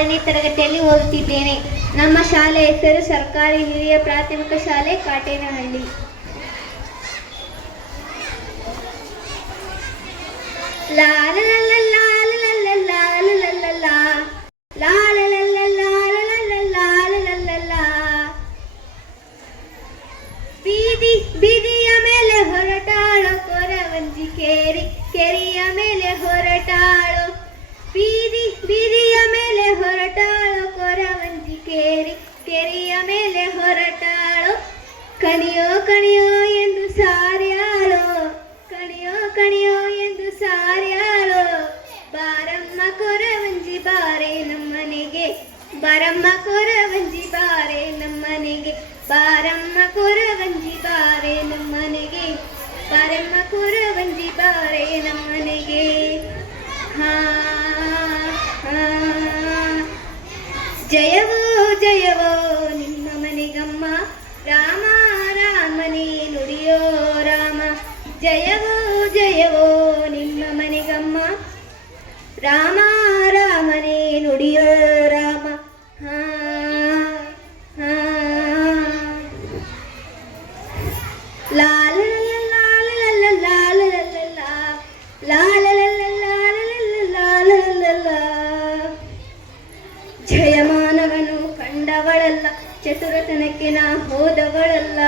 6ನೇ ತರಗತಿಯಲ್ಲಿ ಓದುತ್ತಿದ್ದೇನೆ. ನಮ್ಮ ಶಾಲೆ ಹೆಸರು ಸರ್ಕಾರಿ ಹಿರಿಯ ಪ್ರಾಥಮಿಕ ಶಾಲೆ ಕಾಟೇನಹಳ್ಳಿ. ಬೀದಿ ಬೀದಿಯ ಮೇಲೆ ಹೊರಟಾಳೋ ಕೊರವಂಜಿ ಕೆರೆಯ ಮೇಲೆ ಹೊರಟಾಳೋ. ಬೀದಿ ಬೀದಿಯ ಮೇಲೆ ಹೊರಟಾಳೋ ಕೊರವಂಜಿ ಕೆರೆಯ ಮೇಲೆ ಹೊರಟಾಳೋ. ಕಣಿಯೋ ಕಣಿಯೋ ಎಂದು ಸಾರ್ಯಾಳೋ, ಕಣಿಯೋ ಕಣಿಯೋ ಎಂದು ಸಾರ್ಯಾಳೋ. ಬಾರಮ್ಮ ಕೊರವಂಜಿ ಬಾರೆ ನಮ್ಮನೆಗೆ, ಬಾರಮ್ಮ ಕೊರವಂಜಿ ಬಾರೆ ನಮ್ಮನೆಗೆ, ಬಾರಮ್ಮ ಕೊರವಂಜಿ ಬಾರೆ ನಮ್ಮನೆಗೆ, ಬಾರಮ್ಮ ಕೊರವಂಜಿ ಬಾರೆ ನಮ್ಮನೆಗೆ. ಹಾ ಜಯವೋ ಜಯವೋ ನಿಮ್ಮ ಮನೆಗಮ್ಮ, ರಾಮ ರಾಮನೇ ನುಡಿಯೋ ರಾಮ. ಜಯವೋ ಜಯವೋ ನಿಮ್ಮ ಮನೆಗಮ್ಮ, ರಾಮ ರಾಮನೇ ನುಡಿಯೋ ರಾಮ. ಹಾ ಹಾ ಲಾಲ ಜಯಮಾನವನು ಕಂಡವಳಲ್ಲ, ಚತುರತನಕ್ಕೆ ನಾ ಹೋದವಳಲ್ಲ.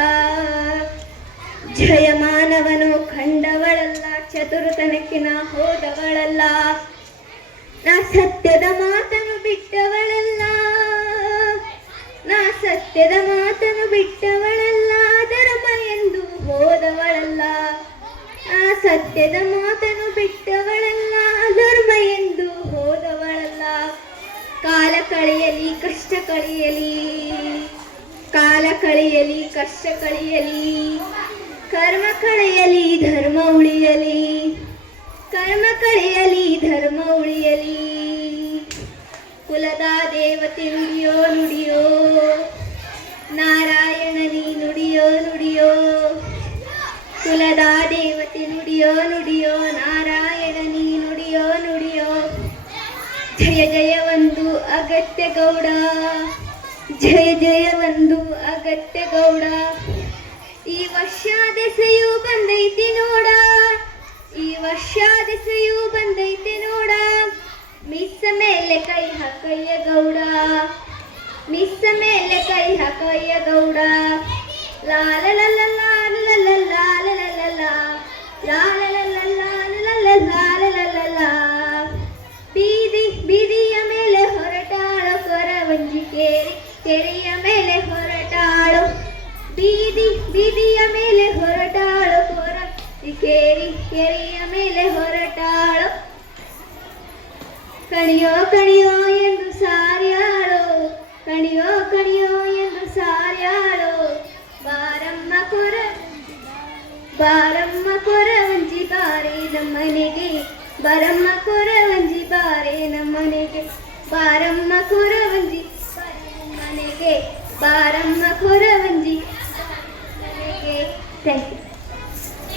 ಜಯಮಾನವನು ಕಂಡವಳಲ್ಲ, ಚತುರತನಕ್ಕೆ ನಾ ಹೋದವಳಲ್ಲ. ನಾ ಸತ್ಯದ ಮಾತನ್ನು ಬಿಟ್ಟವಳಲ್ಲ, ನಾ ಸತ್ಯದ ಮಾತನ್ನು ಬಿಟ್ಟವಳಲ್ಲ. ಧರ್ಮ ಎಂದು ಹೋದವಳಲ್ಲ, ನಾ ಸತ್ಯದ ಮಾತನ್ನು ಬಿಟ್ಟವಳಲ್ಲ. ಧರ್ಮ ಎಂದು ಹೋದವಳಲ್ಲ. ಕಾಲ ಕಳೆಯಲಿ ಕಷ್ಟ ಕಳೆಯಲಿ, ಕಾಲ ಕಳೆಯಲಿ ಕಷ್ಟ ಕಳೆಯಲಿ. ಕರ್ಮ ಕಳೆಯಲಿ ಧರ್ಮ ಉಳಿಯಲಿ, ಕರ್ಮ ಕಳೆಯಲಿ ಧರ್ಮ ಉಳಿಯಲಿ. ಕುಲದ ದೇವತೆ ನುಡಿಯೋ ನುಡಿಯೋ, ನಾರಾಯಣನಿ ನುಡಿಯೋ ನುಡಿಯೋ. ಕುಲದ ದೇವತೆ ನುಡಿಯೋ ನುಡಿಯೋ, ನಾರಾಯಣನಿ ನುಡಿಯೋ ನುಡಿಯೋ. ಜಯ ಜಯ ಒಂದು ಅಗತ್ಯ ಗೌಡ, ಜಯ ಜಯ ಒಂದು ಅಗತ್ಯ ಗೌಡ. ಈ ವರ್ಷ ದೆಸೆಯು ಬಂದೈತಿ ನೋಡ, ಈ ವರ್ಷ ದೆಸೆಯು ಬಂದೈತಿ ನೋಡ. ಮಿಸ್ಸ ಮೇಲೆ ಕೈ ಹಾಕಯ್ಯ ಗೌಡ, ಮಿಸ್ಸ ಮೇಲೆ ಕೈ ಹಾಕಯ್ಯ ಗೌಡ. ಲಾಲ ಲಲ ಲಾಲ ಲಲ ಲಾಲ ಲಲ ಲಾಲ ಲಲ ಲಾಲ ಲಲ. ಬೀದಿ ಬೀದಿಯ ಮೇಲೆ ಹೊರಟಾಳೋ ಕೊರವಂಜಿ ಕೆರೆಯ ಮೇಲೆ ಹೊರಟಾಳೋ. ಬೀದಿ ಬೀದಿಯ ಮೇಲೆ ಹೊರಟಾಳೋ ಕೊರವಂಜಿ ಕೆರೆಯ ಮೇಲೆ ಹೊರಟಾಳೋ. ಕಣಿಯೋ ಕಣಿಯೋ ಎಂದು ಸಾರ್ಯಾಳೋ, ಕಣಿಯೋ ಕಣಿಯೋ ಎಂದು ಸಾರ್ಯಾಳೋ. ಬಾರಮ್ಮ ಬಾರಮ್ಮ ಕೊರವಂಜಿ ಬಾರೆ ನಮ್ಮನೆಗೆ, ಬಾರಮ್ಮ ಕೊರವಂಜಿ ಬಾರೆ ನಮ್ಮನೆಗೆ, ಬಾರಮ್ಮ ಕೊರವಂಜಿ ಬಾರೆ ನಮ್ಮನೆಗೆ, ಬಾರಮ್ಮ ಕೊರವಂಜಿ ಮನೆಗೆ. Thank you.